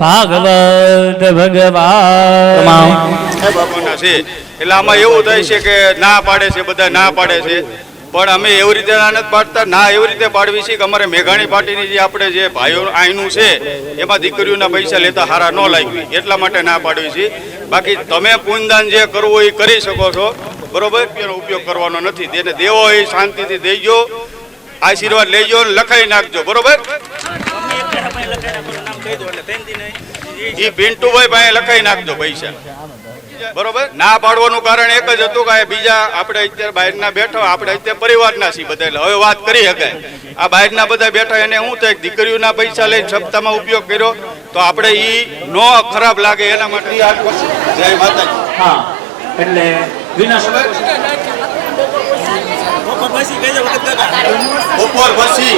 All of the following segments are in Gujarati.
ભાગવત ભગવાન એટલે આમાં એવું થાય છે કે ના પાડે છે, બધા ના પાડે છે, પણ અમે એવી રીતે નથી પાડતા, ના એવી રીતે પાડવી છે કે અમારે મેઘાણી પાર્ટીની જે આપણે જે ભાઈઓ અહીંનું છે એમાં દીકરીઓના પૈસા લેતા હારા ન લાગવી એટલા માટે ના પાડવી છે. બાકી તમે પુણ્યદાન જે કરવું એ કરી શકો છો, બરોબર, એનો ઉપયોગ કરવાનો નથી. તેને દેવો એ શાંતિથી દેજો, આશીર્વાદ લેજો, લખાઈ નાખજો, બરોબર. એ પિન્ટુભાઈ પાસે લખાઈ નાખજો પૈસા, બરોબર. ના પાડવાનું કારણ એક જ હતું કે બીજા આપણે અત્યારે બહારના બેઠા, આપણે અત્યારે પરિવારના છીએ બધા, એટલે હવે વાત કરી શકાય. આ બહારના બધા બેઠા એને શું થાય, દીકરીઓના પૈસા લઈને સપ્તાહમાં ઉપયોગ કર્યો તો આપણે એ નો ખરાબ લાગે એના માટે. જય માતાજી. હા, એટલે બપોર પછી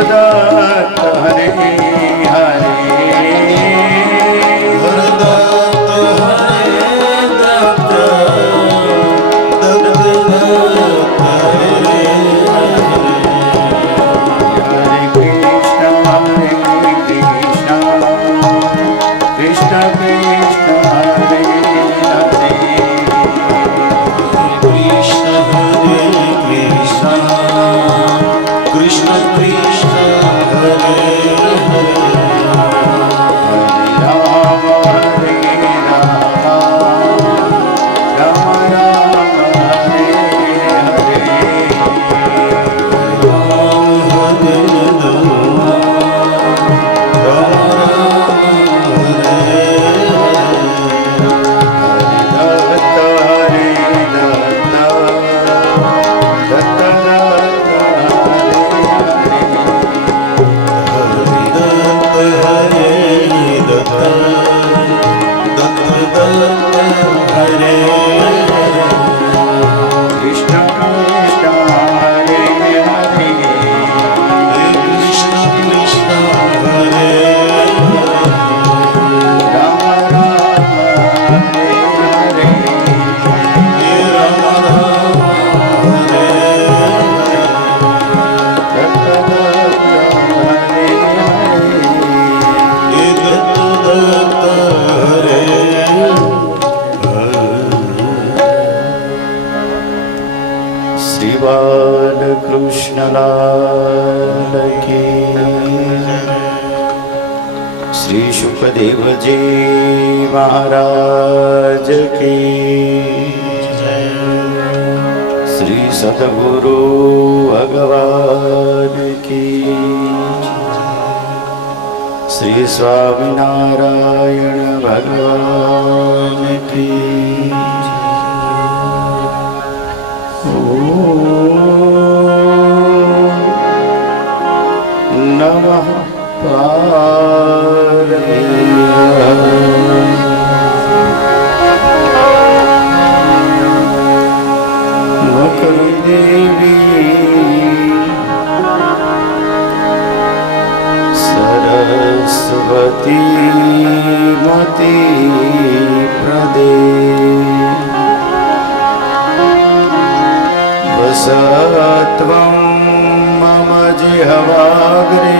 હરદત્ત હરે હરે હરદત્ત હરે દત્ત દત્ત દત્ત હરે હરે કૃષ્ણ કૃષ્ણ કૃષ્ણ હરે હરે કૃષ્ણ હરે કૃષ્ણ કૃષ્ણ કૃષ્ણ હરે હરે રામ હરે રામ રામ રામ હરે હરે રામ હરે કૃષ્ણલાલ કી શ્રી સુખદેવજી મહારાજ કી શ્રી સદગુરુ ભગવાન કી શ્રી સ્વામિનારાયણ ભગવાન કી નમઃ દેવી સરસ્વતી મતી પ્રદે વસત્વં મમ જીહવાગ્રે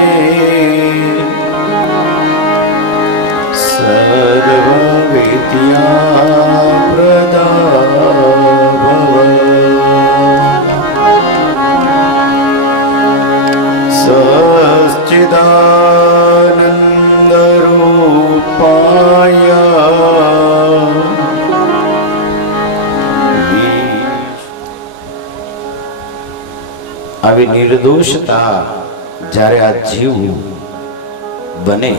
સર્વવિદ્યા પ્રદા ભવ સચ્ચિદાનંદ રૂપાય આવી નિર્દોષતા જ્યારે આ જીવ બને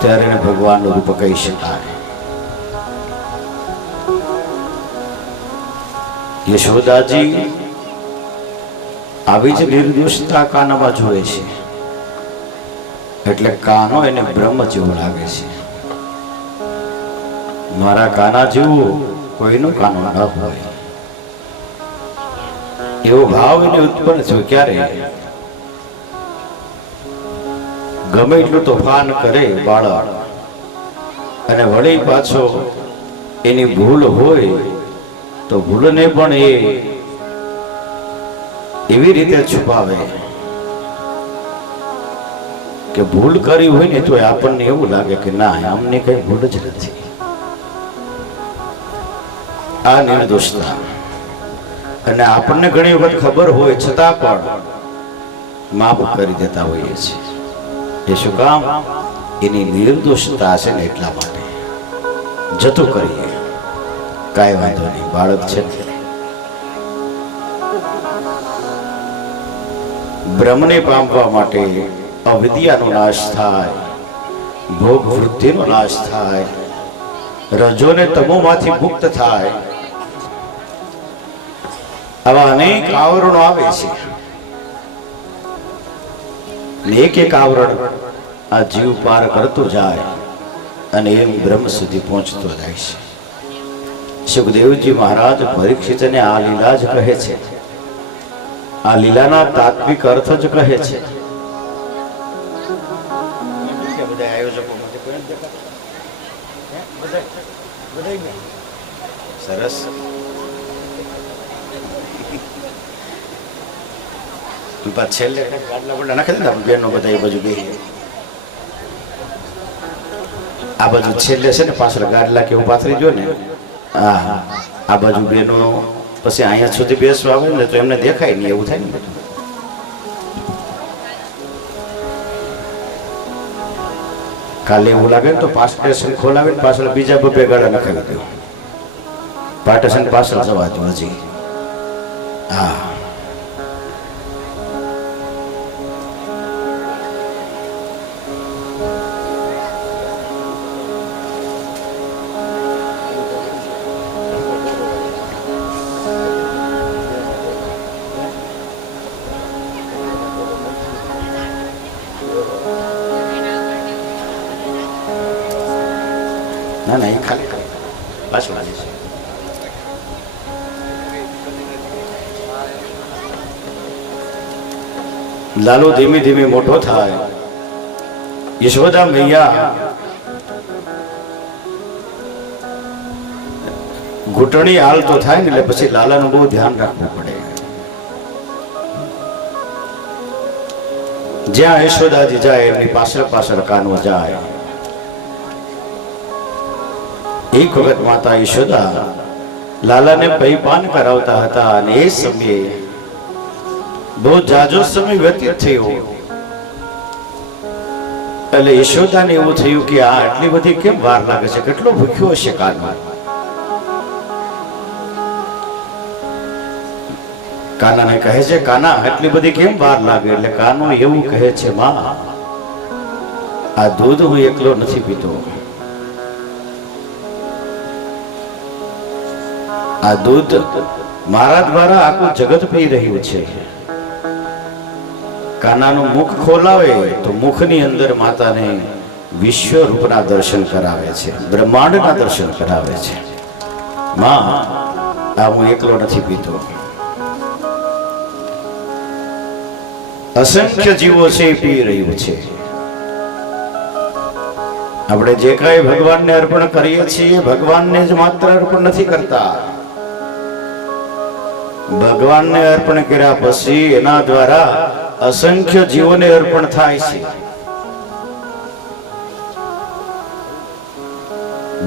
ત્યારે એને ભગવાનનું રૂપ કહી શકાય. યશોદાજી આવી જ નિર્દોષતા કાનામાં જોવે છે એટલે કાનો એને બ્રહ્મ જેવો લાગે છે. મારા કાના જેવો કોઈનો કાનો ન હોય એવો ભાવ એને ઉત્પન્ન થયો. ક્યારે ગમે એટલું તોફાન કરે બાળક અને વળી પાછો એની ભૂલ હોય તો ભૂલને પણ એ એવી રીતે છુપાવે કે ભૂલ કરી હોય ને તો આપણને એવું લાગે કે ના અમને કઈ ભૂલ જ નથી. આ નિર્દોષતા. અને આપણને ઘણી વખત ખબર હોય છતાં પણ માફ કરી દેતા હોઈએ છીએ. એ શું કામ? એની નિર્દોષતા છે ને એટલા માટે જતું કરીએ. કાંઈ વાંધો નહીં, બાળક છે. બ્રહ્મને પામવા માટે અવિદ્યાનો નાશ થાય, ભોગ વૃત્તિનો નાશ થાય, રજોને તમોમાંથી મુક્ત થાય. આવા અનેક આવરણો આવે છે. એક એક આવરણ આ જીવ પાર કરતો જાય અને એમ બ્રહ્મ સુધી પહોંચતો જાય છે. સુખદેવજી મહારાજ પરીક્ષિતને આ લીલા જ કહે છે આ લીલાના તાત્વિક અર્થ જ કહે છે. બધા આયોજકો સરસ. છેલ્લે નાખે ને બેનો બધા એ બાજુ ગઈ. આ બાજુ છેલ્લે છે ને પાછળ ગાડલા કેવું પાથરી જો ને, હા આ બાજુ બેનો પછી અહીંયા સુધી બેસવા આવે ને તો એમને દેખાય નહીં એવું થાય ને બધું. કાલે એવું લાગે ને તો પાર્ટેશન ખોલાવીને પાછળ બીજા બબે ગાડા નખાવી દો. પાર્ટેશન પાછળ જવા દો હજી. હા ના ના એ ખાલી પાછું લાગે છે. લાલો ધીમે ધીમે મોટો થાય. યશોદા મૈયા ઘૂંટણી હાલ તો થાય ને એટલે પછી લાલાનું બહુ ધ્યાન રાખવું પડે. જ્યાં યશોદાજી જાય એમની પાછળ પાછળ કાનો જાય. એક વખત માતા યશોદા લાલાને પૈપાન કરાવતા હતા અને એ સમયે બહુ જાજો સમય વ્યતીત થયો એટલે યશોદાને એવું થયું કે આ આટલી બધી કેમ વાર લાગે છે, કેટલો ભૂખ્યો હશે કાનો. કાનાને કહે છે કાના આટલી બધી કેમ વાર લાગે? એટલે કાનો એવું કહે છે માં આ દૂધ હું એકલો નથી પીતો, આ દૂધ મારા દ્વારા આખું જગત પી રહ્યું છે. કાનાનું મુખ ખોલાવે તો મુખની અંદર માતાને વિશ્વ રૂપના દર્શન કરાવે છે, બ્રહ્માંડના દર્શન કરાવે છે. માં આ હું એકલો નથી પીતો, અસંખ્ય જીવો છે એ પી રહ્યું છે. આપણે જે કાંઈ ભગવાનને અર્પણ કરીએ છીએ ભગવાનને જ માત્ર અર્પણ નથી કરતા, ભગવાનને અર્પણ કર્યા પછી એના દ્વારા અસંખ્ય જીવોને અર્પણ થાય છે.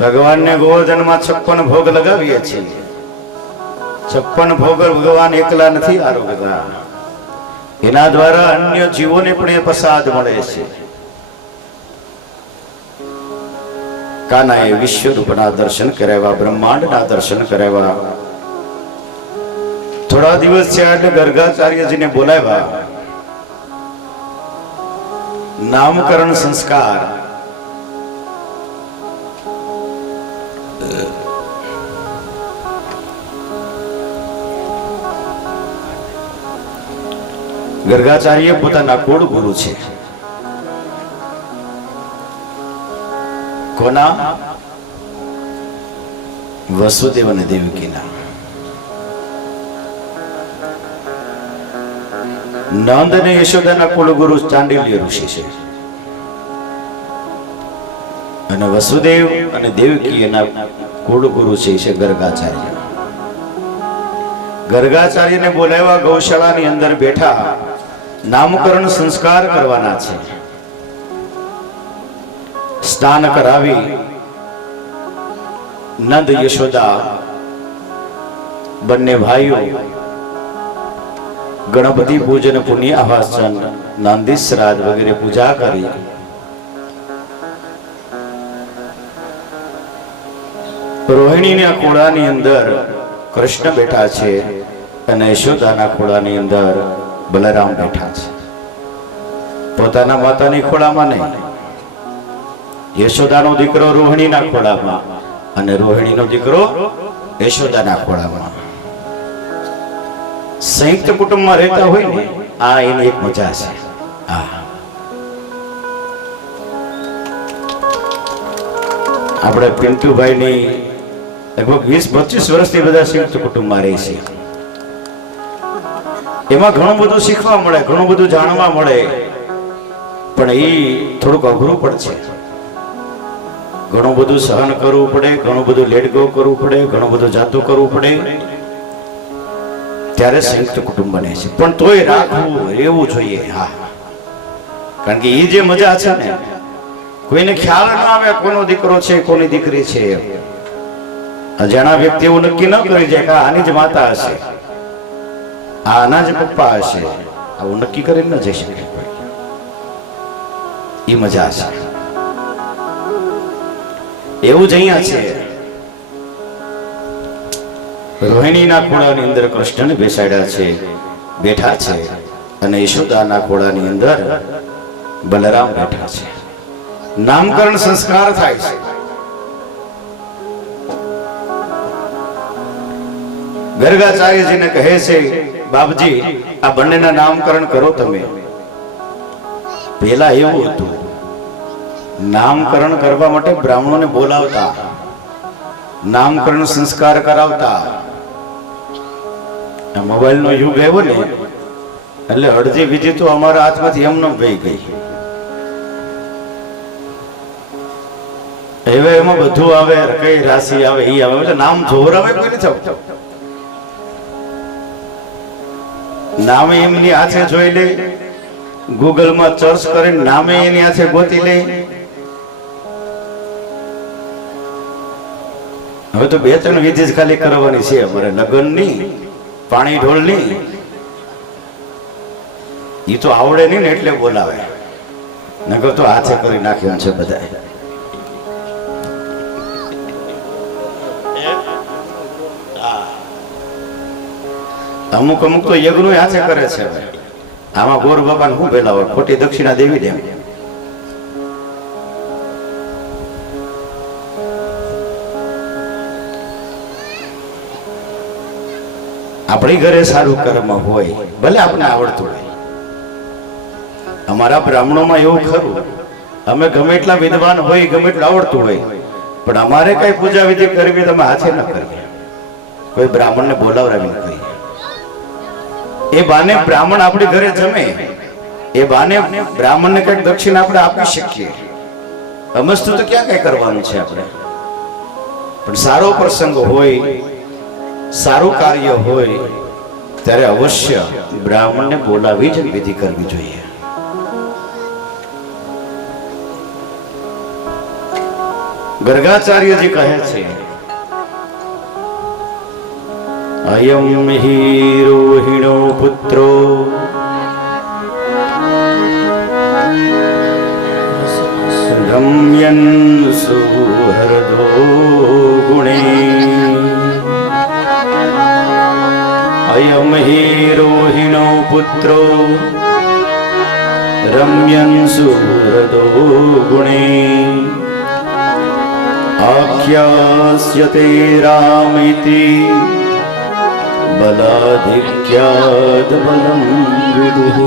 ભગવાનને ગોવર્ધનમાં 56 ભોગ લગાવીએ છીએ. 56 ભોગ ભગવાન એકલા નથી આરોગતા, એના દ્વારા અન્ય જીવોને પણ એ પ્રસાદ મળે છે. કાનાએ વિશ્વ રૂપના દર્શન કરાવ્યા, બ્રહ્માંડના દર્શન કરાવ્યા. થોડા દિવસ થયા એટલે ગર્ગાચાર્યજીને બોલાવ્યા. નામકરણ સંસ્કાર ગર્ગાચાર્ય પોતાના કુળ ગુરુ છે. કોના? વસુદેવ અને દેવકીના. નંદ અને યશોદાના કુલગુરુ ચાંડિલ્ય ઋષિ છે અને વસુદેવ અને દેવકી એના કુલગુરુ છે ગર્ગાચાર્ય. ગર્ગાચાર્યને બોલાવ્યા, ગૌશાળાની અંદર બેઠા, નામકરણ સંસ્કાર કરવાના છે. સ્નાન કરાવી નંદ યશોદા બંને ભાઈઓ ગણપતિ પૂજન, પુણ્યાવાસન, નંદી શ્રાદ્ધ વગેરે પૂજા કરી રોહિણીના ખોળાની અંદર કૃષ્ણ બેઠા છે અને યશોદાના ખોળાની અંદર બલરામ બેઠા છે. પોતાના માતાની ખોળામાં નહીં, યશોદાનો દીકરો રોહિણીના ખોળામાં અને રોહિણીનો દીકરો યશોદાના ખોળામાં. સંયુક્ત કુટુંબમાં રહેતા હોય ને આ એની એક મજા છે. આપણે પિન્ટુભાઈની લગભગ 20-25 વર્ષથી બધા સંયુક્ત કુટુંબમાં રહે છે. એમાં ઘણું બધું શીખવા મળે, ઘણું બધું જાણવા મળે, પણ એ થોડુંક અઘરું પડશે. ઘણું બધું સહન કરવું પડે, ઘણું બધું લેટ ગો કરવું પડે, ઘણું બધું જાતું કરવું પડે, ત્યારે સંયુક્ત કુટુંબ બને છે. પણ તોય રાખવું રહેવું જોઈએ. હા, કારણ કે એ જે મજા છે ને, કોઈને ખ્યાલ ન આવે કોનો દીકરો છે કોની દીકરી છે. અજાણા વ્યક્તિ એવું નક્કી ન કરી જાય કે આની જ માતા હશે, આના જ પપ્પા હશે, આવું નક્કી કરી ન જઈ શકે. એ મજા છે. એવું જ અહીંયા છે. રોહિણીના ખોળાની અંદર કૃષ્ણને બેસાડ્યા છે, બેઠા છે, અને યશોદાના ખોળાની અંદર બલરામ બેઠા છે. નામકરણ સંસ્કાર થાય છે. ગર્ગાચાર્યજીને કહે છે, બાપજી આ બંનેના નામકરણ કરો તમે. પેલા એવું હતું, નામકરણ કરવા માટે બ્રાહ્મણોને બોલાવતા, નામકરણ સંસ્કાર કરાવતા. આ મોબાઈલનો યુગ આવ્યો ને એટલે અડધી વિધિ તો અમારા હાથમાંથી એમને વહી ગઈ. હવે એમાં બધું આવે, કઈ રાશિ આવે, એ આવે, એટલે નામ જોવરાવે કોઈ નથી આવતું. નામે એમની હાથે જોઈ લે, ગૂગલમાં સર્ચ કરીને નામે એની હાથે ગોતી લે. હવે તો 2-3 વિધિ જ ખાલી કરવાની છે અમારે, લગ્નની, પાણી ઢોળની. એ તો આવડે નહીં ને એટલે બોલાવે, નકર તો હાથે કરી નાખ્યું છે બધા. અમુક અમુક તો યજ્ઞ હાથે કરે છે. આમાં ગોર બાપાને શું પેલા હોય, ખોટી દક્ષિણા દેવી દે. આપણી ઘરે સારું કર્મ હોય, ભલે આપણે આવડતું હોય. અમારા બ્રાહ્મણોમાં એવું ખરું, અમે ગમે એટલા વિદ્વાન હોય, ગમે એટલું આવડતું હોય, પણ અમારે કઈ પૂજા વિધિ કરવી તમે હાથે ન કરીએ, કોઈ બ્રાહ્મણને બોલાવરાવીને કહીએ. એ બાને બ્રાહ્મણ આપણી ઘરે જમે, એ બાને બ્રાહ્મણને કઈક દક્ષિણા આપણે આપી શકીએ. અમસ્તુ તો ક્યાં કઈ કરવાનું છે આપણે. પણ સારો પ્રસંગ હોય, સારું કાર્ય હોય, ત્યારે અવશ્ય બ્રાહ્મણને બોલાવી જ વિધિ કરવી જોઈએ. ગર્ગાચાર્યજી કહે છે, અયમ હિ રોહિણો પુત્રો રમ્યન સુહૃદો ગુણે. અયમ હિ રોહિણો પુત્રો રમ્યન સુહૃદો ગુણે. આખ્યાસ્યતે રામિતિ બલાધિક્યાદ બલમ વિદુઃ.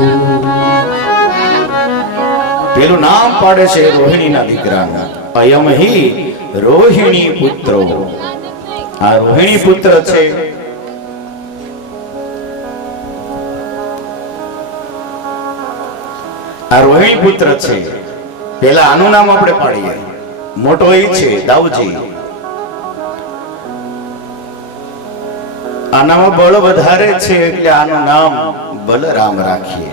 પેલું નામ પાડે છે રોહિણીના દીકરાના, અયમ હિ રોહિણી પુત્રો. આ રોહિણી પુત્ર છે. આ રોહિણી પુત્ર છે. પેલા આનું નામ આપણે પાડીએ. મોટો એ છે દાઉજી. આનામાં બળ વધારે છે એટલે આનું નામ બલરામ રાખીએ.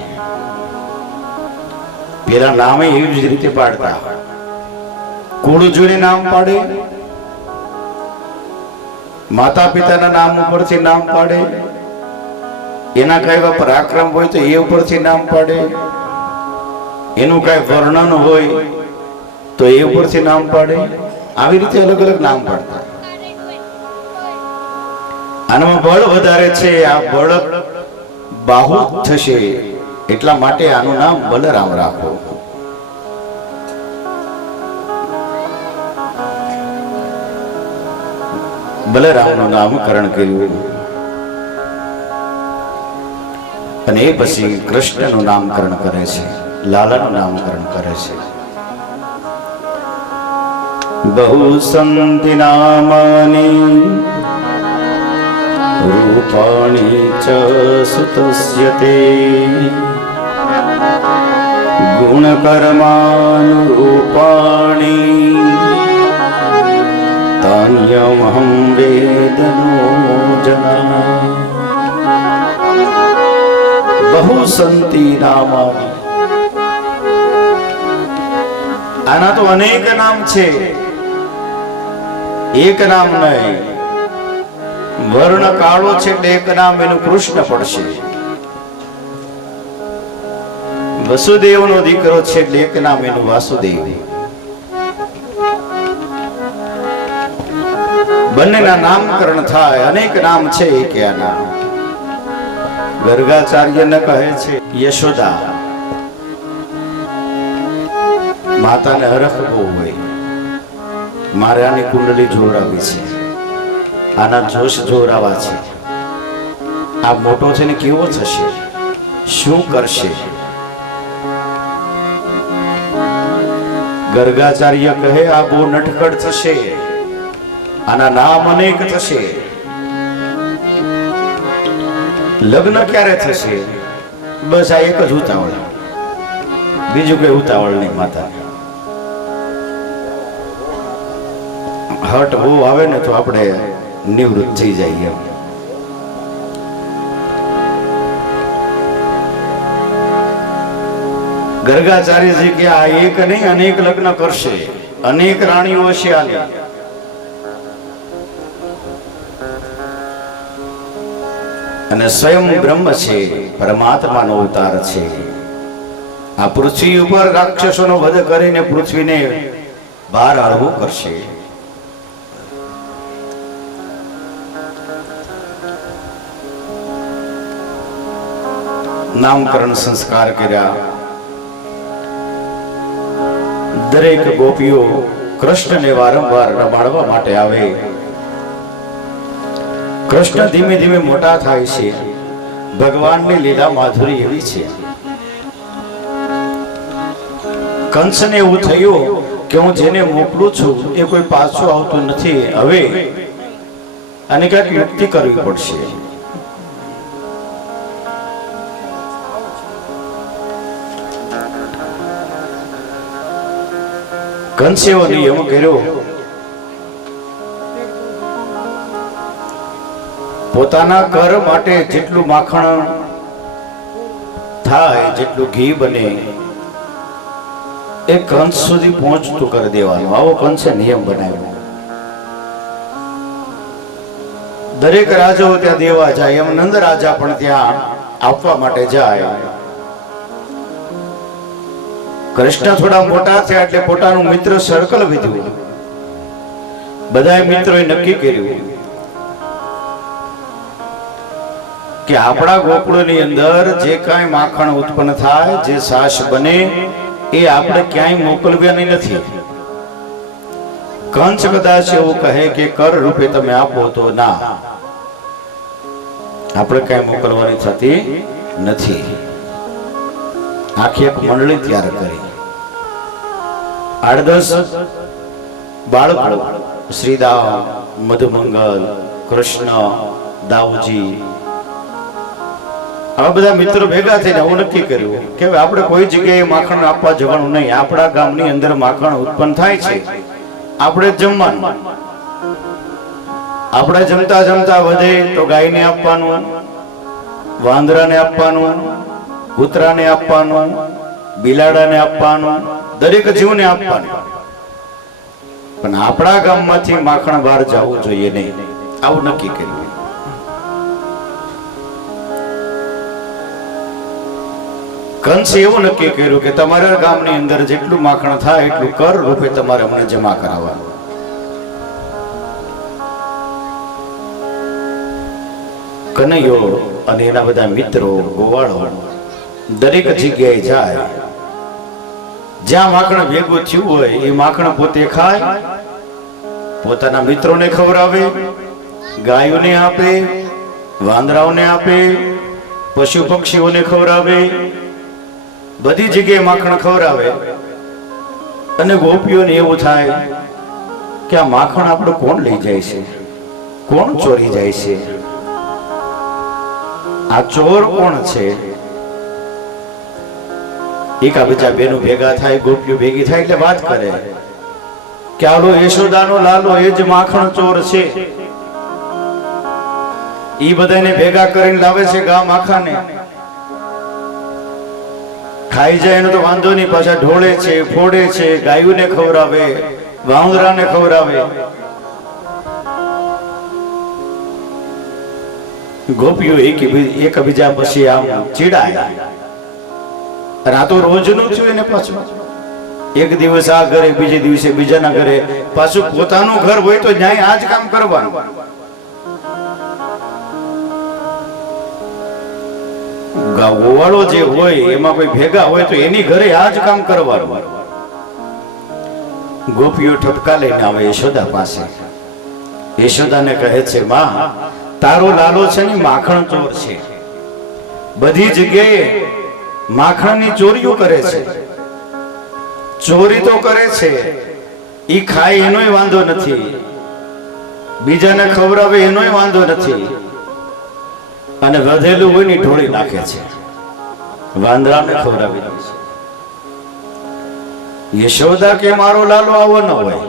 પેલા નામે એવી જ રીતે પાડતા, કુળ જોઈને નામ પાડે, માતા પિતાના નામ ઉપરથી નામ પાડે, એના કઈ પરાક્રમ હોય તો એ ઉપરથી નામ પાડે, એનું કઈ વર્ણન હોય તો એ ઉપરથી નામ પાડે. આવી રીતે અલગ અલગ નામ પાડતા. આનામાં બળ વધારે છે, આ બળ બાહુ થશે એટલા માટે આનું નામ બલરામ રાખો. બલરામનું નામકરણ કર્યું અને એ પછી કૃષ્ણનું નામકરણ કરે છે, લાલાનું નામકરણ કરે છે. બહુ સંતિ નામાની रूपाणि च सुतस्य ते गुणकर्मानुरूपाणि तान्यमहं वेदनो जना बहु संति नामानि આના તો અનેક નામ છે, એક નામ નહીં. વર્ણ કાળો છે એટલે એક નામ એનું કૃષ્ણ પડશે. વસુદેવનો દીકરો છે એટલે એક નામ એનું વાસુદેવ. બંનેના નામકરણ થાય, અનેક નામ છે એક નામ. ગર્ગાચાર્યને કહે છે યશોદા. માતાને હરખ બહુ હોય, મારે આની કુંડલી જોરાવી છે, આના જોશ જોરાવા છે, આ મોટો છે ને કેવો થશે, શું કરશે? ગર્ગાચાર્ય કહે આ બહુ નટખટ થશે, આના નામ અનેક થશે. લગ્ન ક્યારે થશે? બસ આ એક જ ઉતાવળ, બીજું કઈ ઉતાવળ નહીં. માતા હટ બહુ આવે ને તો આપણે નિવૃત્ત થઈ જઈએ. ગર્ગાચાર્યજી કે આ એક નહીં અનેક લગ્ન કરશે, અનેક રાણીઓ હશે આની. અને સ્વયં બ્રહ્મ છે, પરમાત્માનો અવતાર છે. આ પૃથ્વી ઉપર રાક્ષસોનો વધ કરીને પૃથ્વીને બહાર હળવું કરશે. નામકરણ સંસ્કાર કર્યા. દરેક ગોપીઓ કૃષ્ણને વારંવાર રમાડવા માટે આવે. કૃષ્ણ ધીમે ધીમે મોટા થાય છે. ભગવાનની લીલા માધુરી એવી છે. કંસને એવું થયું કે હું જેને મોકલું છું એ કોઈ પાછું આવતું નથી, હવે અને કંઈક યુક્તિ કરવી પડશે. કંસે એવો નિયમ કર્યો, પોતાના ઘર માટે જેટલું માખણ થાય, જેટલું ઘી બને એ કંસ સુધી પહોંચતું કરી દેવાનું. આવો કંસે નિયમ બનાવ્યો. દરેક રાજાઓ ત્યાં દેવા જાય, એમ નંદ રાજા પણ ત્યાં આપવા માટે જાય. કૃષ્ણ થોડા મોટા થયા એટલે પોતાનું મિત્ર સર્કલ વિધ્યું. બધા મિત્રોએ નક્કી કર્યું કે આપણા ગોકુળની અંદર જે કાંઈ માખણ ઉત્પન્ન થાય, જે છાશ બને એ આપણે ક્યાંય મોકલવાની નથી. કંસ કદાચ એવું કહે કે કર રૂપે તમે આપો તો ના, આપણે ક્યાંય મોકલવાની થતી નથી. આખી એક મંડળી તૈયાર કરી. 8-10 બાળકો, શ્રીદામ, મધુમંગલ, કૃષ્ણ, દાઉજી, આવા બધા મિત્રો ભેગા થઈને હું નક્કી કર્યું કે આપણે કોઈ જગ્યાએ માખણ આપવા જવાનું નહીં. આપણા ગામની અંદર માખણ ઉત્પન્ન થાય છે, આપણે જમવાનું. આપણે જમતા જમતા વધે તો ગાયને આપવાનું, વાંદરાને આપવાનું, કૂતરાને આપવાનું, બિલાડાને આપવાનું, દરેક જીવને આપવાનું. પણ આપણા ગામમાંથી માખણ બહાર જવું જોઈએ નહીં, આવું નક્કી કર્યું. કંસે એવું નક્કી કર્યું કે તમારા ગામની અંદર જેટલું માખણ થાય એટલું કર રૂપે તમારે અમને જમા કરાવવાનું. કનૈયો અને એના બધા મિત્રો, ગોવાળો દરેક જગ્યાએ જાય. જ્યાં માખણ ભેગું થયું હોય એ માખણ પોતે ખાય, પોતાના મિત્રોને ખવડાવે, ગાયોને આપે, વાંદરાઓને આપે, પશુ પક્ષીઓને ખવડાવે, બધી જગ્યાએ માખણ ખવડાવે. અને ગોપીઓને એવું થાય કે આ માખણ આપણે કોણ લઈ જાય છે, કોણ ચોરી જાય છે? આ ચોર કોણ છે? એકાબીજા બેનું ભેગા થાય, ગોપીઓ ભેગી થાય એટલે વાત કરે કે આલો યશોદાનો લાલો એ જ માખણ ચોર છે. ઈ બધાને ભેગા કરીને લાવે છે ગામ આખાને. ખાઈ જાય એનો તો વાંધો નહીં, પાછા ઢોળે છે, ફોડે છે, ગાયોને ખવડાવે, વાંદરાને ખવડાવે. ગોપીઓ એકબીજા પછી આમ ચીડાય. અને આ તો રોજનું થયું એને પાછું. એક દિવસ આ ઘરે, બીજે દિવસે બીજાના ઘરે, પાછું પોતાનું ઘર હોય તો ન્યાય આ જ કામ કરવાનું. ગોવાળો જે હોય એમાં કોઈ ભેગા હોય તો એની ઘરે આ જ કામ કરવાનું. ગોપીઓ ઠપકા લઈને આવે યશોદા પાસે. યશોદાને કહે છે, માં, તારો લાલો છે ને માખણ ચોર છે. બધી જગ્યાએ માખણની ચોરીઓ કરે છે. ચોરી તો કરે છે, ઈ ખાય એનોય વાંધો નથી, બીજાને ખવડાવે એનોય વાંધો નથી, અને વધેલું હોય ને ઢોળી નાખે છે, વાંદરાને ખવડાવી દે છે. યશોદા કે મારો લાલો આવો ન હોય.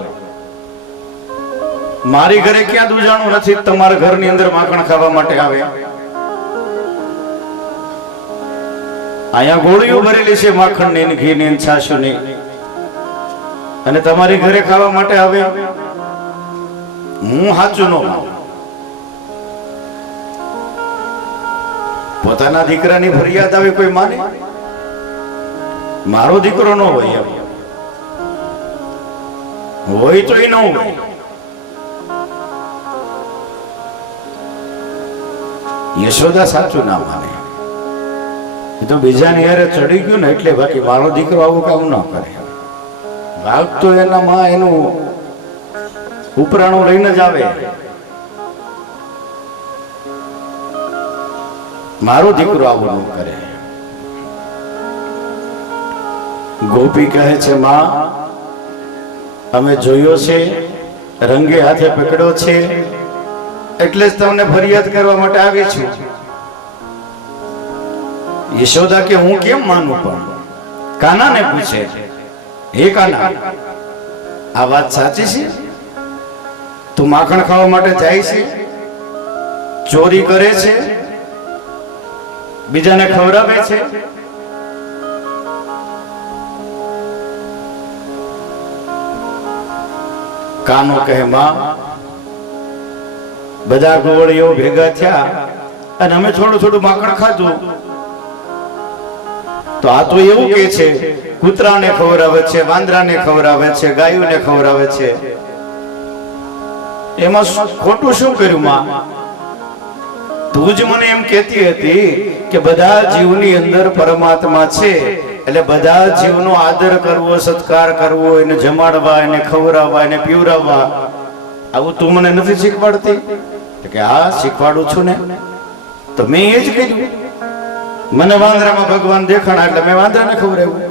મારી ઘરે ક્યાં દુજાણું નથી, તમારા ઘરની અંદર માખણ ખાવા માટે આવે. અહીંયા ગોળીઓ ભરેલી છે માખણની, ઘીની, છાશની, અને તમારી ઘરે ખાવા માટે આવે. હું સાચું ન માનું. પોતાના દીકરાની ફરિયાદ આવે કોઈ માને? મારો દીકરો ન હોય, એમ હોય તો એ ન હોય. યશોદા સાચું ના માને. એ તો બીજાની હારે ચડી ગયું ને એટલે, બાકી મારો દીકરો આવું કામ ન કરે. ભાગ તો એના માં એનું ઉપરાણું લઈને જ આવે. મારો દીકરો આવું ન કરે. ગોપી કહે છે, માં, અમે જોયો છે, રંગે હાથે પકડ્યો છે, એટલે જ તમને ફરિયાદ કરવા માટે આવી છું. યશોદા કે હું કેમ માનું? પણ કાનાને પૂછે, હે કાના, આ વાત સાચી છે? તું માખણ ખાવા માટે જાય છે, ચોરી કરે છે, બીજાને ખવડાવે છે? કાનો કહે, માં, બધા ગોળીઓ ભેગા થયા અને અમે થોડું થોડું માખણ ખાધું, તો આ તો એવું કે છે કૂતરાને ખવડાવે છે, વાંદરાને ખવડાવે છે, ગાયોને ખવડાવે છે. એમાં ખોટું શું કર્યું માં? તું જ મને એમ કહેતી હતી કે બધા જીવની અંદર પરમાત્મા છે, એટલે બધા જીવનો આદર કરવો, સત્કાર કરવો, એને જમાડવા, એને ખવડાવવા, એને પીવડાવવા. આવું તું મને નથી શીખવાડતી? કે હા, શીખવાડું છું ને. તો મેં એ જ કર્યું. મને વાંદરામાં ભગવાન દેખાણા એટલે મેં વાંદરાને ખવડાવ્યું,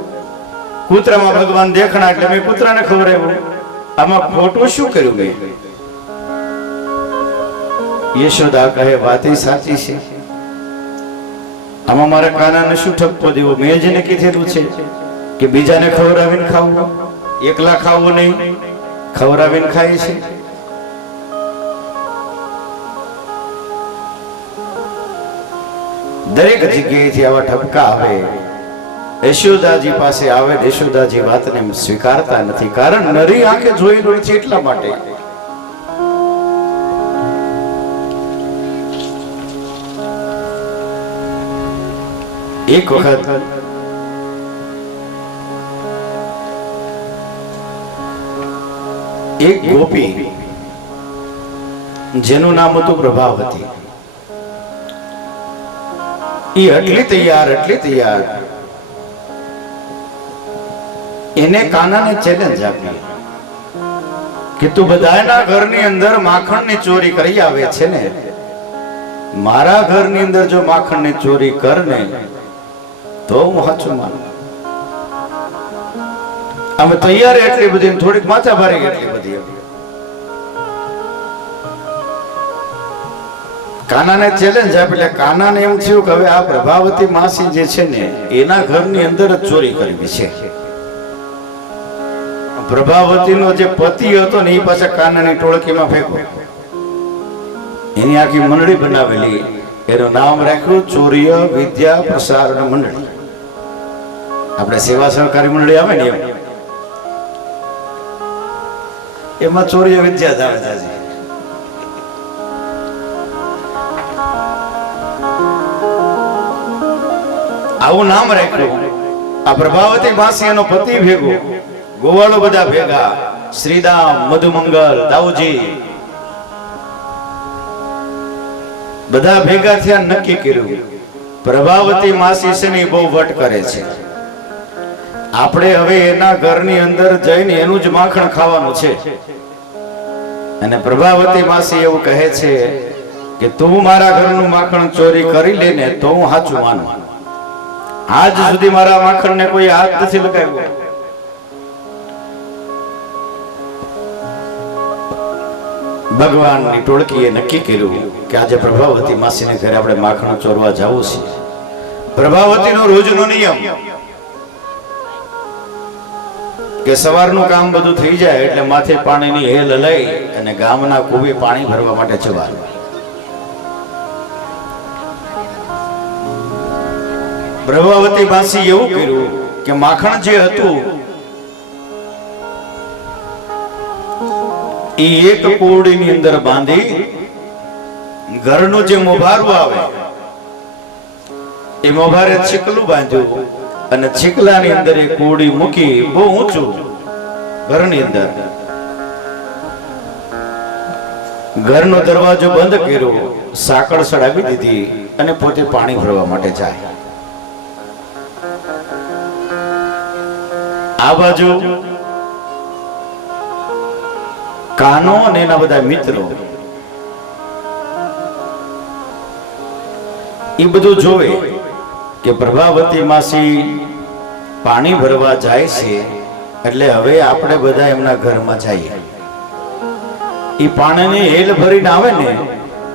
કૂતરામાં ભગવાન દેખાણા એટલે મેં કૂતરાને ખવડાવ્યું. આમાં ખોટું શું કર્યું મેં? યશોદા કહે, વાત સાચી છે. આમાં મારા કાનાને શું ઠપકો દેવો? મેં જ એને કીધેલું છે કે બીજાને ખવડાવીને ખાવું, એકલા ખાવું નહીં, ખવડાવીને ખાય છે. દરેક જગ્યાએથી આવા ઠપકા આવે. યશોદાજી પાસે આવે, યશોદાજી વાતને સ્વીકારતા નથી, કારણ નરી આંખે જોયેલું નથી એટલા માટે. એક વખત એક ગોપી, જેનું નામ હતું પ્રભાવતી, એ એટલી તૈયાર, એને કાનાને ચેલેન્જ આપી કે તું બધાના ઘરની અંદર માખણની ચોરી કરી આવે છે ને, મારા ઘરની અંદર જો માખણની ચોરી કર ને તો હું સાચું માનું. અમે તૈયાર એટલી બધી, થોડીક માથા ભારે એટલી બધી. કાનાને ચેલેન્જ આપી એટલે કાનાને એમ થયું કે હવે આ પ્રભાવતી માસી જે છે ને એના ઘરની અંદર જ ચોરી કરવી છે. પ્રભાવતીનો જે પતિ હતો ને એ પાછા કાનાની ટોળકીમાં ફેંકો. એની આખી મંડળી બનાવેલી, એનું નામ રાખ્યું ચોર્ય વિદ્યા પ્રસારણ મંડળી. આપણે સેવા સહકારી મંડળી આવે ને એમાં ચોર્ય વિદ્યા જ આવે છે. આવું નામ રાખ્યું. આ પ્રભાવતી માસી એનો પતિ ભેગો, ગોવાળો બધા ભેગા, શ્રીદામ, મધુમંગલ, દાઉજી બધા ભેગા થયા. નક્કી કર્યું પ્રભાવતી માસી છે ને બહુ વટ કરે છે, આપણે હવે એના ઘરની અંદર જઈને એનું જ માખણ ખાવાનું છે. અને પ્રભાવતી માસી એવું કહે છે કે તું મારા ઘરનું માખણ ચોરી કરી લે ને તો હું સાચું માનું. આજ સુધી મારા માખણને કોઈ હાથ નથી લગાવ્યો. ભગવાનની ટોળકીએ નક્કી કર્યું કે આજે પ્રભાવતી માસીને ઘરે આપણે માખણ ચોરવા જવું છે. પ્રભાવતીનો રોજનો નિયમ કે સવારનું કામ બધું થઈ જાય એટલે માથે પાણીની હેલ લઈ અને ગામના કુવે પાણી ભરવા માટે જવાનું. પ્રભાવતી માસી એવું કર્યું કે માખણ જે હતું એ એક કોરડીની અંદર બાંધી, ઘરનું જે મોભારું આવે એ મોભારે છીકલું બાંધ્યું અને છીકલાની અંદર એક કોરડી મૂકી, બહુ ઊંચું ઘરની અંદર. ઘરનો દરવાજો બંધ કર્યો, સાંકળ સડાવી દીધી અને પોતે પાણી ભરવા માટે જાય. આ બાજુ કાનો અને એના બધા મિત્રો એ બધું જોવે કે પ્રભાવતી માસી પાણી ભરવા જાય છે, એટલે હવે આપણે બધા એમના ઘરમાં જઈએ. એ પાણીની હેલ ભરીને આવે ને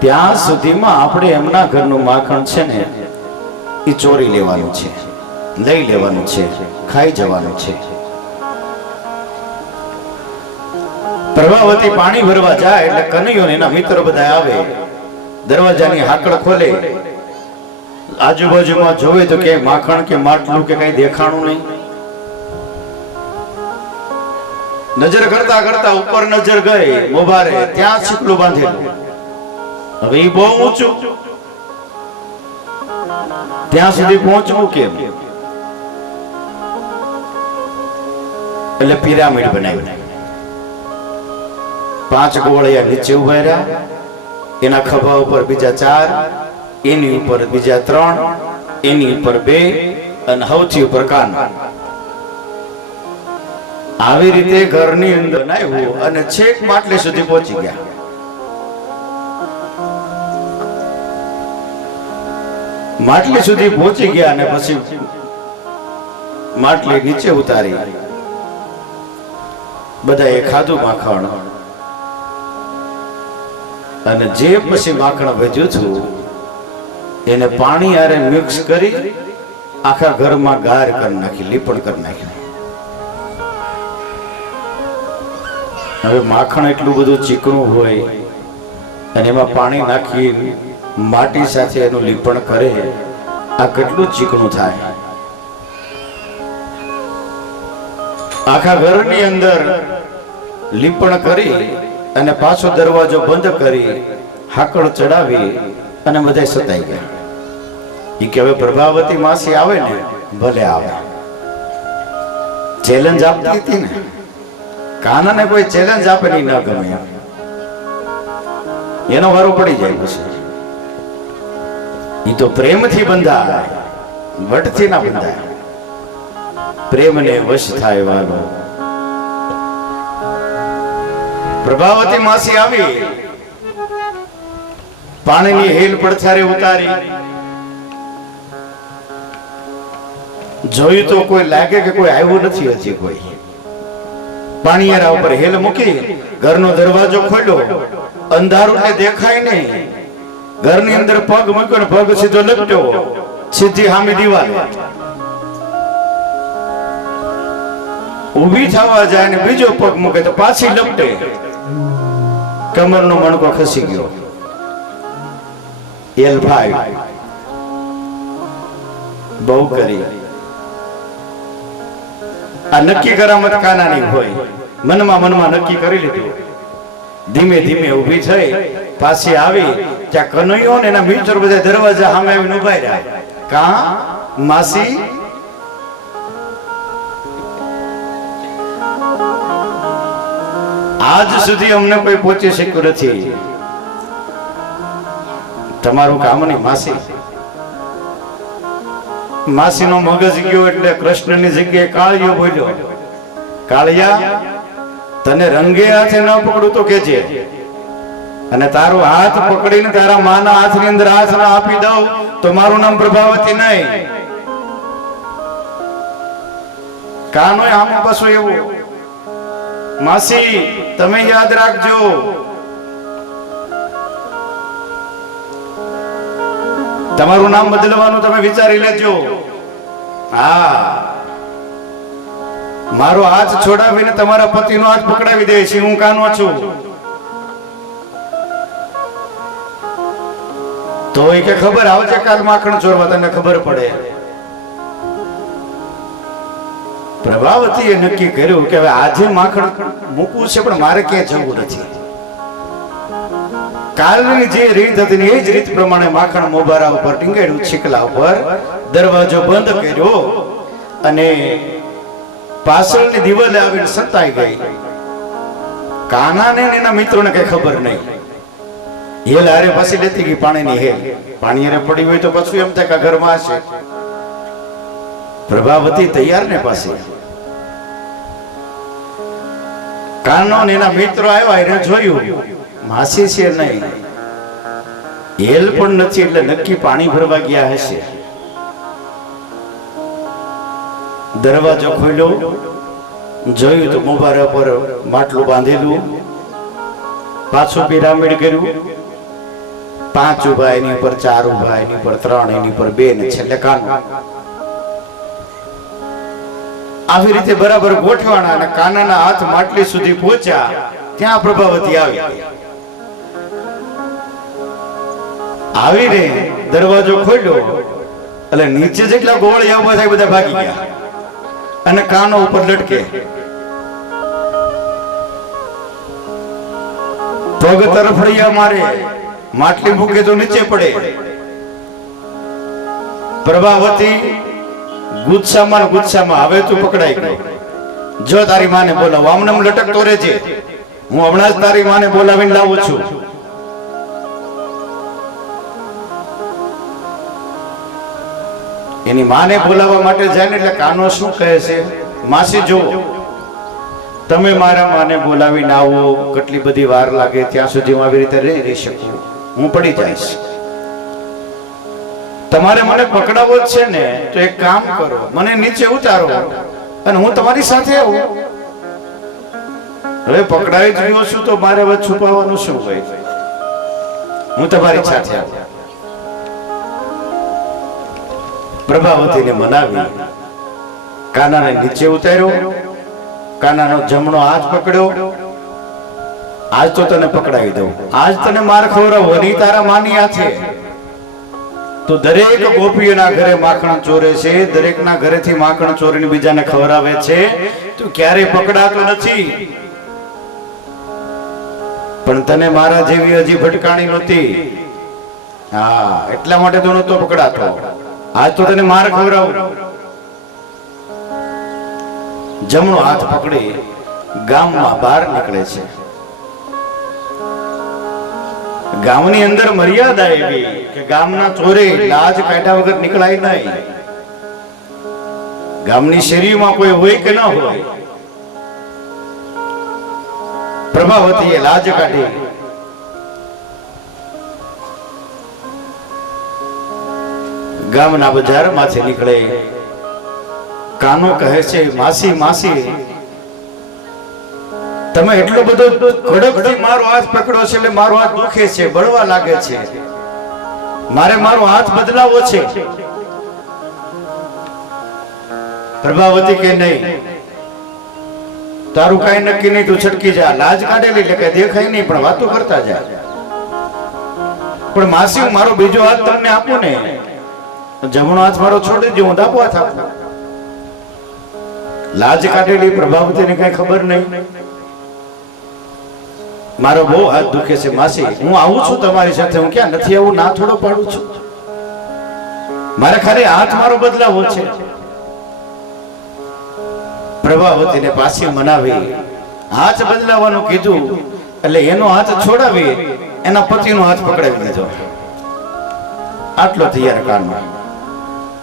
ત્યાં સુધીમાં આપણે એમના ઘરનું માખણ છે ને એ ચોરી લેવાનું છે, લઈ લેવાનું છે, ખાઈ જવાનું છે. પ્રભાવતી પાણી ભરવા જાય એટલે કનૈયો ને એના મિત્રો બધા આવે, દરવાજાની હાકડ ખોલે, આજુબાજુમાં જોવે તો કે માખણ કે માટલું કે કઈ દેખાણું નહીં. નજર કરતા કરતા ઉપર નજર ગઈ મોભારે, ત્યાં છીકલું બાંધેલું. હવે એ બહુ ઊંચું, ત્યાં સુધી પહોંચવું કેમ? એટલે પિરામિડ બનાવી. 5 ગોળિયા નીચે ઉભા રહ્યા, એના ખભા ઉપર બીજા 4, એની ઉપર બીજા 3, એની ઉપર 2 અને સૌથી ઉપર કાન. આવી રીતે ઘરની અંદર બનાવ્યું અને છેક માટલી સુધી પહોંચી ગયા. માટલી સુધી પહોંચી ગયા અને પછી માટલી નીચે ઉતારી, બધાએ ખાધું માખણ. અને જે પછી માખણ વધ્યું હતું એને પાણી હારે મિક્સ કરી આખા ઘરમાં ગાર કરી નાખી, લીપણ કરી નાખી. હવે માખણ એટલું બધું ચીકણું હોય અને એમાં પાણી નાખી માટી સાથે એનું લીપણ કરે, આ કેટલું ચીકણું થાય. આખા ઘરની અંદર લીપણ કરી અને પાછો દરવાજો બંધ કરી હાકડ ચડાવી અને બધા સતાઈ ગયા. એ કે હવે પ્રભાવતી માસી આવે ને ભલે આવે. ચેલેન્જ આપતી હતી ને, કાનાને કોઈ ચેલેન્જ આપે નહીં ન ગમે, એનો વારો પડી જાય. પછી એ તો પ્રેમથી બંધાય, વટથી ના બંધાય. પ્રેમને વશ થાય વાલો. પ્રભાવતી માસી આવી, પાણીની હેલ પડથારે ઉતારી. જોયું તો કોઈ લાગે કે કોઈ આવ્યું નથી હજી કોઈ. પાણીયારા ઉપર હેલ મૂકી, ઘરનો દરવાજો ખોલ્યો, અંધારું ને દેખાય નહીં. ઘરની અંદર પગ મૂક્યો ને પગ સીધો લપટ્યો, સીધી સામે દિવાલ. ઊભી થવા જાય ને બીજો પગ મૂકે તો પાછી લપટે, કમરનો મણકો ખસી ગયો. L5 બહુ કરી. આ નક્કી કરામત કાનાની હોય. મનમાં નક્કી કરી લીધું. ધીમે ધીમે ઊભી થઈ, પાછી આવી. ત્યાં કનૈયો ને એના મિત્ર બધા દરવાજા સામે આવીને ઉભા રહ્યા. કા માસી? આજ સુધી અમને કોઈ પહોંચી શક્યું નથી. તમારું કામ નહીં માસી. માસીનો મગજ ગયો એટલે કૃષ્ણની જગ્યાએ કાળિયો બોલ્યો. કાળિયા, તને રંગે હાથે ન પકડું તો કેજે, અને તારો હાથ પકડીને તારા માના હાથની અંદર હાથ ના આપી દઉં તો મારું નામ પ્રભાવતી નહીં. કાનો આમ પાછો એવું. માસી તમે યાદ રાખજો, તમારું નામ બદલવાનું તમે વિચારી લેજો. હા, મારો હાથ છોડાવીને તમારા પતિનો હાથ પકડાવી દે છે. હું કાનો છું. તો એ કે ખબર આવજે કાલ માખણ ચોરવા, તને ખબર પડે. પ્રભાવતીએ નક્કી કર્યું કે હવે આજે માખણ મૂકવું છે, પણ મારે ક્યાંય જવું નથી. કાલની જે રીત હતી એ જ રીત પ્રમાણે માખણ મોબારા ઉપર ટીંગાડ્યું, છીકલા ઉપર દરવાજો બંધ કર્યો અને પાછળની દિવાલે આવીને સતાઈ ગઈ. કાનાને એના મિત્રોને કઈ ખબર નહીં. હેલ હારે પાછી લેતી ગઈ પાણીની હેલ. પાણી હારે પડી હોય તો પાછું એમ થાય કે ઘરમાં હશે. પ્રભાવતી તૈયાર ને પાછી. કાનો ને એના મિત્રો આવ્યા, એને જોયું માસી છે નહીં, હેલ પણ નથી, એટલે નક્કી પાણી ભરવા ગયા હશે. દરવાજો ખોલ્યો, જોયું તો મુબારા પર માટલું બાંધેલું, પાછું પિરામિડ કર્યું. 5 ઉભા, એની ઉપર 4 ઉભા, એની ઉપર 3, એની ઉપર 2 ને છેલ્લે કાનો. આવી રીતે બરાબર ગોઠવાના અને કાનાના હાથ માટલી સુધી પહોંચ્યા. ત્યાં પ્રભાવતી આવીને દરવાજો ખોલ્યો એટલે નીચે જેટલા ગોળિયા ઉભા થાય બધા ભાગી ગયા અને કાનો ઉપર લટકે. પગ તરફડિયા મારે, માટલી મૂકે તો નીચે પડે. પ્રભાવતી ગુસ્સામાં હવે તું પકડાઈ ગયો. જો તારી માને બોલાવ, આમને લટકતો રહેજે, હું હમણાં જ તારી માને બોલાવીને લાવું છું. એની માને બોલાવવા માટે જાય ને એટલે કાનો શું કહે છે, માસી જો તમે મારા માને બોલાવીને આવો, કેટલી બધી વાર લાગે, ત્યાં સુધી હું આવી રીતે રહી શકું, હું પડી જઈશ. તમારે મને પકડાવો જ છે ને તો એક કામ કરો, મને નીચે ઉતારો અને હું તમારી સાથે આવું. હવે પકડાઈ જ ગયો છું તો મારે હવે છુપાવવાનું શું હોય, હું તમારી સાથે આવું. પ્રભાવતીને મનાવી, કાનાને નીચે ઉતાર્યો, કાનાનો જમણો હાથ પકડ્યો. આજ તો તને પકડાવી દઉં, આજ તને માર ખવડાવો, નહીં તારા માની હાથે. તો દરેક ગોપીઓના ઘરે માખણ ચોરે છે, દરેકના ઘરેથી માખણ ચોરીને બીજાને ખવડાવે છે. તું ક્યારે પકડાતો નથી, પણ તને મારા જેવી હજી ભટકાણી નહોતી. હા, એટલા માટે તો નહોતો પકડાતો. આજ તો તને માર ખવડાવું. જમણો હાથ પકડી ગામમાં બહાર નીકળે છે. ગામની અંદર મર્યાદા એવી કે ગામના ચોરે લાજ કાઢ્યા વગર નીકળાય નહીં. ગામની શેરીમાં કોઈ હોય કે ન હોય, પ્રભાવતીએ લાજ કાઢી. ગામના બજારમાંથી નીકળે. કાનો કહે છે, માસી માસી તમે એટલો બધો કડકથી મારો હાથ પકડો છે એટલે મારો હાથ દુખે છે, બળવા લાગે છે. મારે મારો હાથ બદલાવો છે. પ્રભાવતી કે નહીં, તારું કઈ નક્કી નહીં, તું છટકી જા. લાજ કાઢેલી એટલે કઈ દેખાય નહીં, પણ વાતો કરતા જાય. પણ માસી, હું મારો બીજો હાથ તમને આપું ને, જમણો હાથ મારો છોડી દઉં, હું ડાબો હાથ આપું. લાજ કાઢેલી પ્રભાવતીને કઈ ખબર નહીં. મારો બહુ હાથ દુખે છે માસી, હું આવું છું તમારી સાથે, હું ક્યાં નથી આવું, ના થોડો પાડું છું. મારે ખાલી હાથ મારો બદલાવો છે. પ્રભાવતીને પાછી મનાવી, હાથ બદલાવાનું કીધું એટલે એનો હાથ છોડાવી એના પતિનો હાથ પકડાવી દીધો. આટલો તૈયાર કાનમાં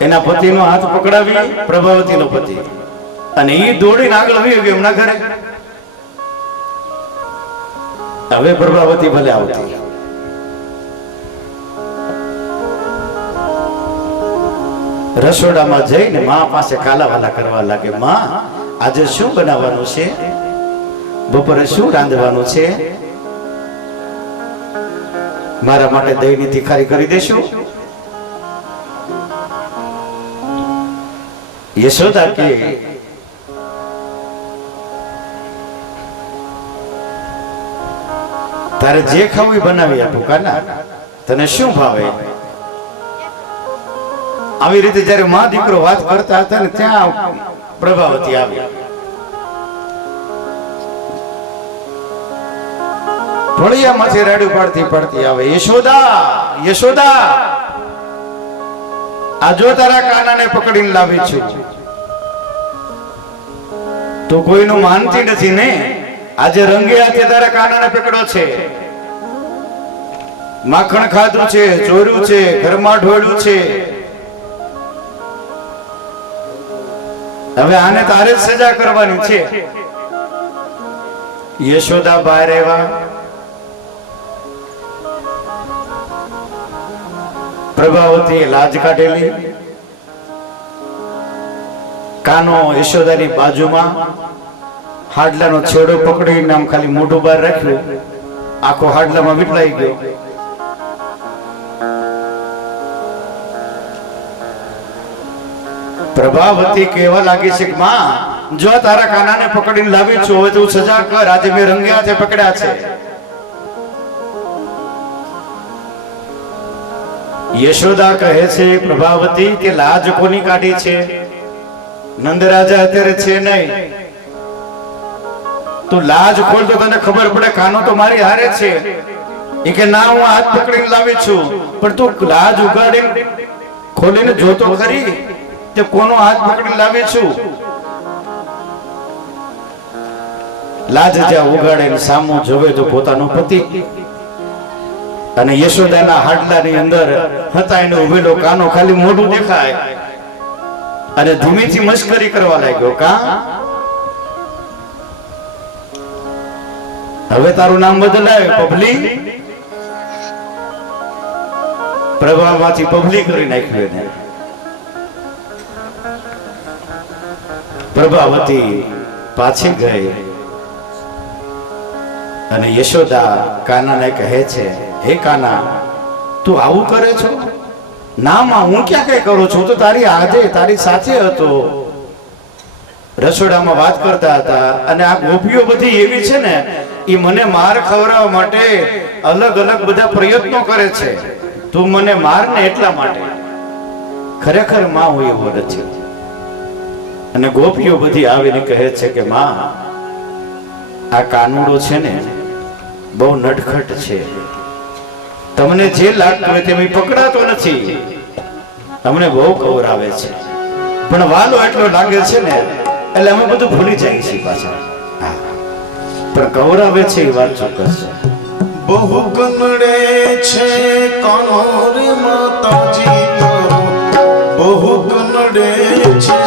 એના પતિનો હાથ પકડાવી પ્રભાવતીનો પતિ, અને એ દોડીને આગળ આવી ગયો એમના ઘરે. હવે પ્રભાવતી ભલે આવતી, રસોડામાં જઈને માં પાસે કાલાવાલા કરવા લાગે. માં, આજે શું બનાવવાનું છે? બપોરે શું રાંધવાનું છે? મારા માટે દહીંની તીખારી કરી દેશો? યશોદા કે તારે જે ખાવું એ બનાવી આપું કાના, તને શું ભાવે? આવી રીતે જયારે માં દીકરો વાત કરતા હતા ને ત્યાં પ્રભાવતી આવી. ફળિયામાંથી રાડું પાડતી પાડતી આવે, યશોદા, યશોદા, આ જો તારા કાનાને પકડીને લાવી છું. તું કોઈનું માનતી નથી ને, આજે રંગે હાથે તારા કાનાને પકડો છે. માખણ ખાધું છે, ચોર્યું છે, ઘરમાં ઢોળ્યું છે. હવે આને તારે જ સજા કરવાની છે. યશોદા બહાર આવ્યા. પ્રભાવતી લાજ કાઢેલી. કાનો યશોદાની બાજુમાં હાડલાનો છેડો પકડીને આમ ખાલી મોઢું બહાર રાખ્યું, આખો હાડલામાં વીટલાઈ ગયો. પ્રભાવતી કહેવા લાગી છે કે માં, જો તારા કાનાને પકડીને લાવી છું, હવે તું સજા કર. આજે મેં રંગે હાથે પકડ્યા છે. યશોદા કહે છે પ્રભાવતી કે લાજ કોની કાઢી છે? નંદરાજા અત્યારે છે નહીં. તું લાજ ખોલ તો તને ખબર પડે. કાનો તો મારી હારે છે. એ કે ના, હું હાથ પકડીને લાવી છું. પણ તું લાજ ઉગાડીને ખોલીને જોતો ખરી તે કોનો હાથ પકડીને લાવી છું? લાજ જ્યાં ઉગાડે સામું જોવે તો પોતાનો પતિ, અને યશોદાના હાડલાની અંદર હતા એને ઉભેલો કાનો ખાલી મોઢું દેખાય અને ધીમેથી મસ્કરી કરવા લાગ્યો. કા હવે તારું નામ બદલાય, પબલી. પ્રભાવમાંથી પબલી કરી નાખ્યું એને. પ્રભાવતી પાછી ગઈ અને યશોદા કાનાને કહે છે, હે કાના, તું આવું કરે છો? ના માં, હું ક્યાં કઈ કરું છું, તો તારી આજે તારી સાથે હતો. રસોડામાં વાત કરતા હતા અને આ ગોપીઓ બધી એવી છે ને, એ મને માર ખવડાવવા માટે અલગ અલગ બધા પ્રયત્નો કરે છે. તું મને માર ને એટલા માટે. ખરેખર માં હું એવો નથી. અને ગોપીઓ બધી આવીને કહે છે કે માં, આ કાનુડો છે ને બહુ નટખટ છે. તમને જે લાગતું હોય તેમ પકડાતો નથી. અમને બહુ કવરાવે છે, પણ વાલો એટલો લાગે છે ને એટલે અમે બધું ભૂલી જાય છીએ પાછા. પણ કવરાવે છે એ વાત ચોક્કસ છે. બહુ કનડે છે કાનો રે માતાજી તો, બહુ કનડે છે